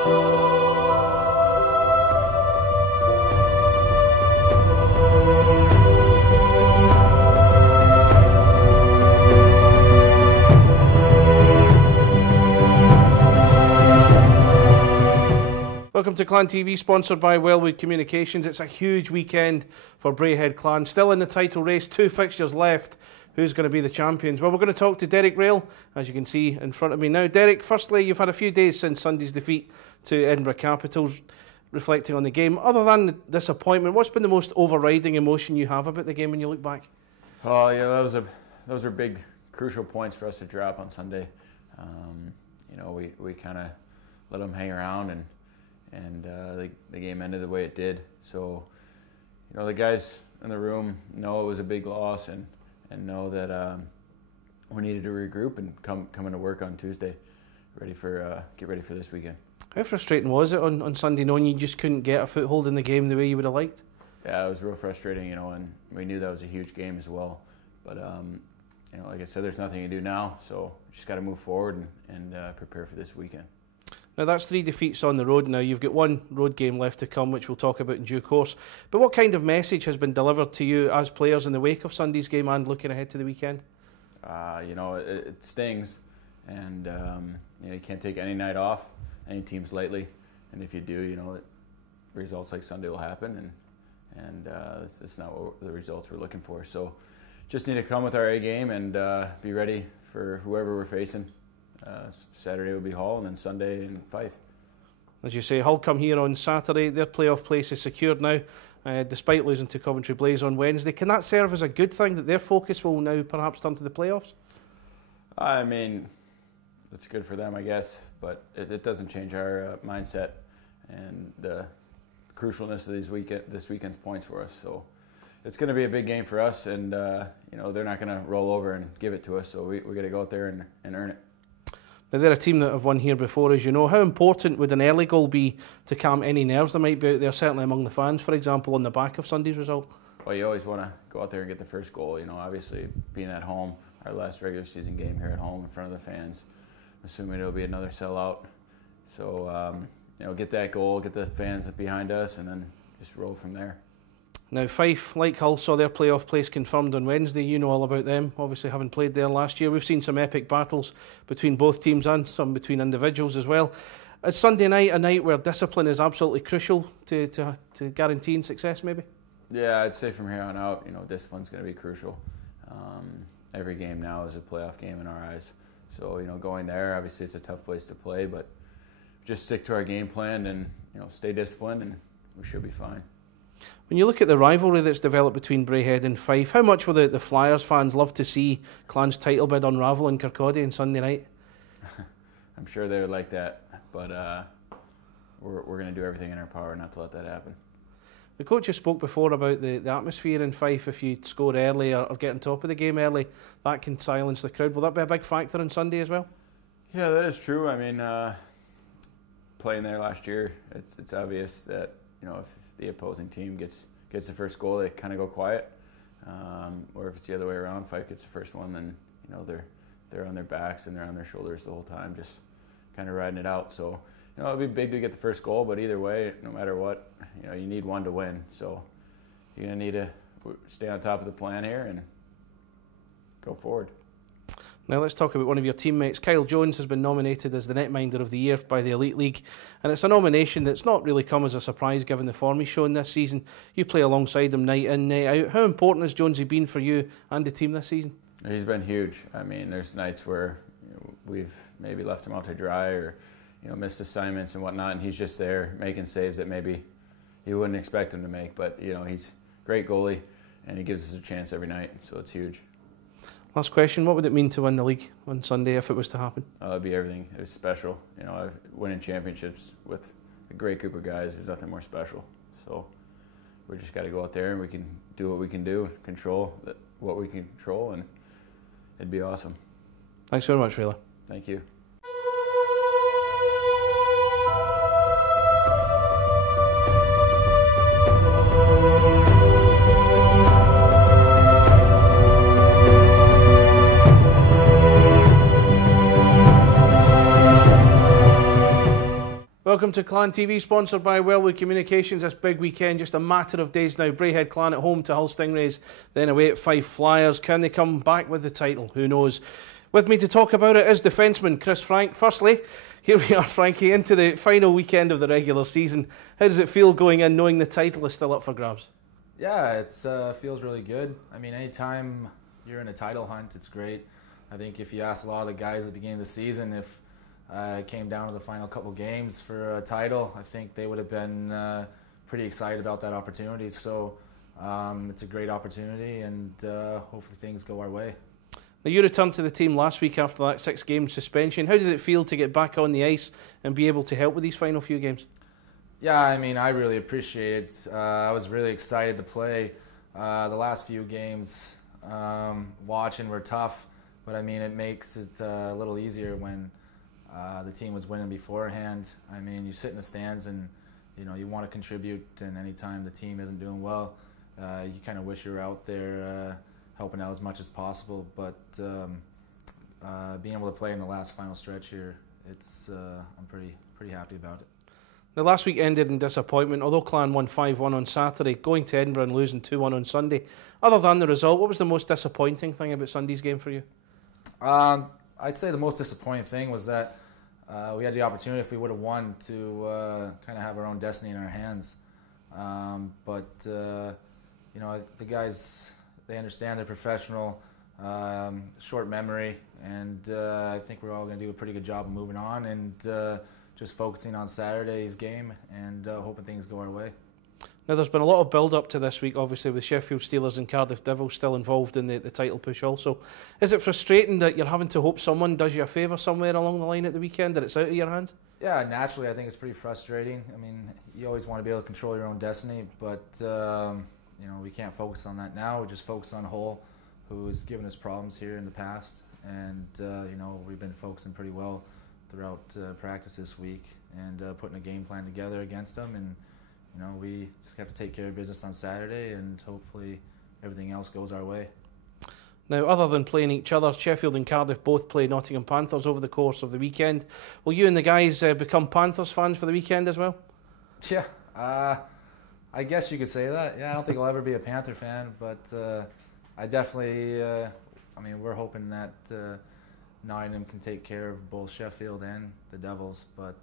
Welcome to Clan TV, sponsored by Wellwood Communications. It's a huge weekend for Braehead Clan. Still in the title race, 2 fixtures left. Who's going to be the champions? Well, we're going to talk to Derek Roehl, as you can see in front of me now. Derek, firstly, you've had a few days since Sunday's defeat to Edinburgh Capitals, reflecting on the game. Other than the disappointment, what's been the most overriding emotion you have about the game when you look back? Oh yeah, those are big, crucial points for us to drop on Sunday. We kind of let them hang around, and the game ended the way it did. So, the guys in the room know it was a big loss and know that we needed to regroup and come into work on Tuesday, get ready for this weekend. How frustrating was it on Sunday knowing you just couldn't get a foothold in the game the way you would have liked? Yeah, it was real frustrating, and we knew that was a huge game as well. But, like I said, there's nothing to do now, so we just got to move forward and prepare for this weekend. Now that's 3 defeats on the road now. You've got 1 road game left to come, which we'll talk about in due course. But what kind of message has been delivered to you as players in the wake of Sunday's game and looking ahead to the weekend? It stings, and you can't take any night off, any teams lightly. And if you do, results like Sunday will happen, and it's not what the results we're looking for. So just need to come with our A game and be ready for whoever we're facing. Saturday will be Hull, and then Sunday in Fife. As you say, Hull come here on Saturday. Their playoff place is secured now, despite losing to Coventry Blaze on Wednesday. Can that serve as a good thing, that their focus will now perhaps turn to the playoffs? I mean, it's good for them, I guess, but it doesn't change our mindset and the crucialness of this weekend's points for us. So it's going to be a big game for us, and they're not going to roll over and give it to us. So we got to go out there and earn it. Now, they're a team that have won here before, as you know. How important would an early goal be to calm any nerves that might be out there, certainly among the fans, for example, on the back of Sunday's result? Well, you always want to go out there and get the first goal. Obviously, being at home, our last regular season game here at home in front of the fans, assuming it'll be another sellout. So, get that goal, get the fans behind us, and then just roll from there. Now, Fife, like Hull, saw their playoff place confirmed on Wednesday. You know all about them, obviously having played there last year. We've seen some epic battles between both teams and some between individuals as well. Is Sunday night a night where discipline is absolutely crucial to guaranteeing success, maybe? Yeah, I'd say from here on out, discipline's going to be crucial. Every game now is a playoff game in our eyes. So, going there, obviously it's a tough place to play, but just stick to our game plan and, stay disciplined, and we should be fine. When you look at the rivalry that's developed between Braehead and Fife, how much will the Flyers fans love to see Clan's title bid unravel in Kirkcaldy on Sunday night? I'm sure they would like that, but we're going to do everything in our power not to let that happen. The coach has spoke before about the atmosphere in Fife. If you score early or get on top of the game early, that can silence the crowd. Will that be a big factor on Sunday as well? Yeah, that is true. I mean, playing there last year, it's obvious that if the opposing team gets the first goal, they kind of go quiet. Or if it's the other way around, Fife gets the first one, then they're on their backs and they're on their shoulders the whole time, just kind of riding it out. So it'll be big to get the first goal, but either way, no matter what, you need one to win. So you're gonna need to stay on top of the plan here and go forward. Now let's talk about one of your teammates. Kyle Jones has been nominated as the Netminder of the Year by the Elite League, and it's a nomination that's not really come as a surprise given the form he's shown this season. You play alongside him night in, night out. How important has Jonesy been for you and the team this season? He's been huge. I mean, there's nights where we've maybe left him out to dry or missed assignments and whatnot, and he's just there making saves that maybe you wouldn't expect him to make. But he's a great goalie, and he gives us a chance every night, so it's huge. Last question, what would it mean to win the league on Sunday if it was to happen? It'd be everything. It was special. Winning championships with a great group of guys, there's nothing more special. So we just got to go out there and we can do what we can do, control what we can control, and it'd be awesome. Thanks very much, Roehl. Thank you. Welcome to Clan TV, sponsored by Wellwood Communications. This big weekend, just a matter of days now. Braehead Clan at home to Hull Stingrays, then away at Fife Flyers. Can they come back with the title? Who knows? With me to talk about it is defenceman Chris Frank. Firstly, here we are, Frankie, into the final weekend of the regular season. How does it feel going in, knowing the title is still up for grabs? Yeah, it feels really good. I mean, anytime you're in a title hunt, it's great. I think if you ask a lot of the guys at the beginning of the season if it came down to the final couple games for a title, I think they would have been pretty excited about that opportunity. So it's a great opportunity, and hopefully things go our way. Now, you returned to the team last week after that 6-game suspension. How did it feel to get back on the ice and be able to help with these final few games? Yeah, I mean, I really appreciate it. I was really excited to play. The last few games watching were tough, but I mean, it makes it a little easier when the team was winning beforehand. I mean, you sit in the stands and you want to contribute, and anytime the team isn't doing well, you kind of wish you were out there helping out as much as possible. But being able to play in the last final stretch here, I'm pretty happy about it. The last week ended in disappointment. Although Clan won 5-1 on Saturday, going to Edinburgh and losing 2-1 on Sunday. Other than the result, what was the most disappointing thing about Sunday's game for you? I'd say the most disappointing thing was that we had the opportunity, if we would have won, to kind of have our own destiny in our hands. But the guys, they understand, they're professional, short memory, and I think we're all going to do a pretty good job of moving on and just focusing on Saturday's game and hoping things go our way. Now, there's been a lot of build-up to this week, obviously, with Sheffield Steelers and Cardiff Devils still involved in the title push also. Is it frustrating that you're having to hope someone does you a favour somewhere along the line at the weekend, that it's out of your hands? Yeah, naturally, I think it's pretty frustrating. I mean, you always want to be able to control your own destiny, but we can't focus on that now. We just focus on Roehl, who has given us problems here in the past, and we've been focusing pretty well throughout practice this week and putting a game plan together against them, and we just have to take care of business on Saturday, and hopefully everything else goes our way. Now, other than playing each other, Sheffield and Cardiff both play Nottingham Panthers over the course of the weekend. Will you and the guys become Panthers fans for the weekend as well? Yeah, I guess you could say that. Yeah, I don't think I'll ever be a Panther fan, but I definitely, we're hoping that Nottingham can take care of both Sheffield and the Devils, but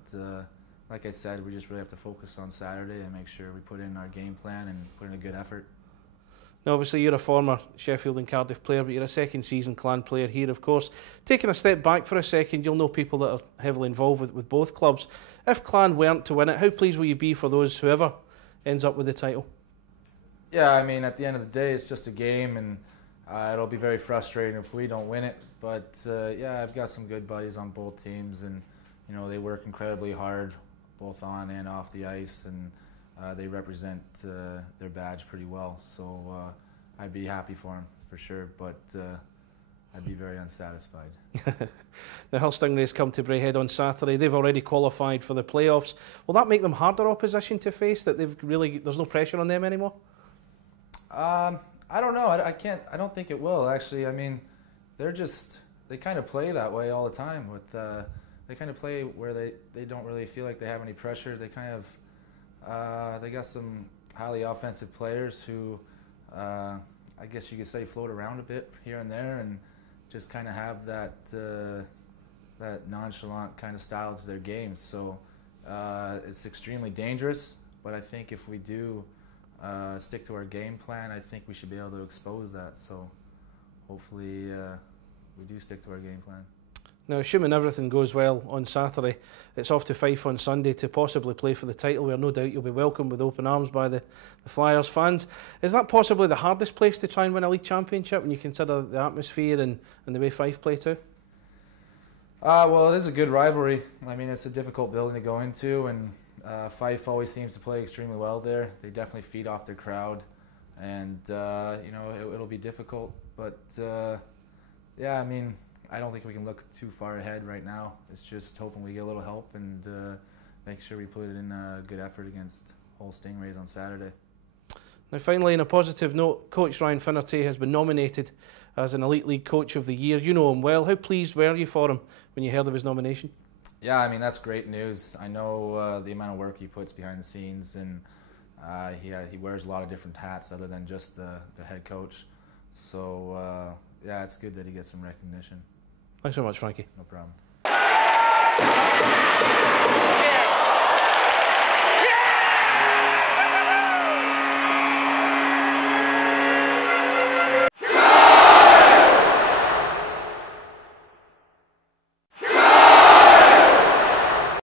like I said, we just really have to focus on Saturday and make sure we put in our game plan and put in a good effort. Now, obviously, you're a former Sheffield and Cardiff player, but you're a second season Clan player here, of course. Taking a step back for a second, you'll know people that are heavily involved with both clubs. If Clan weren't to win it, how pleased will you be for whoever ends up with the title? Yeah, I mean, at the end of the day, it's just a game, and it'll be very frustrating if we don't win it. But yeah, I've got some good buddies on both teams, and they work incredibly hard, both on and off the ice, and they represent their badge pretty well. So I'd be happy for them for sure, but I'd be very unsatisfied. The Hull Stingrays come to Braehead on Saturday. They've already qualified for the playoffs. Will that make them harder opposition to face? That there's no pressure on them anymore? I don't know. I don't think it will, actually. I mean, they kind of play that way all the time. They kind of play where they don't really feel like they have any pressure. They kind of they got some highly offensive players who I guess you could say float around a bit here and there, and just kind of have that nonchalant kind of style to their games. So it's extremely dangerous. But I think if we do stick to our game plan, I think we should be able to expose that. So hopefully we do stick to our game plan. Now, assuming everything goes well on Saturday, it's off to Fife on Sunday to possibly play for the title, where no doubt you'll be welcomed with open arms by the Flyers fans. Is that possibly the hardest place to try and win a league championship when you consider the atmosphere and the way Fife play too? Well, it is a good rivalry. I mean, it's a difficult building to go into, and Fife always seems to play extremely well there. They definitely feed off their crowd, and it'll be difficult. But yeah, I mean, I don't think we can look too far ahead right now. It's just hoping we get a little help and make sure we put in a good effort against Hull Stingrays on Saturday. Now, finally, on a positive note, Coach Ryan Finnerty has been nominated as an Elite League Coach of the Year. You know him well. How pleased were you for him when you heard of his nomination? Yeah, I mean, that's great news. I know the amount of work he puts behind the scenes, and he wears a lot of different hats other than just the head coach. So, yeah, it's good that he gets some recognition. Thanks so much, Frankie. No problem.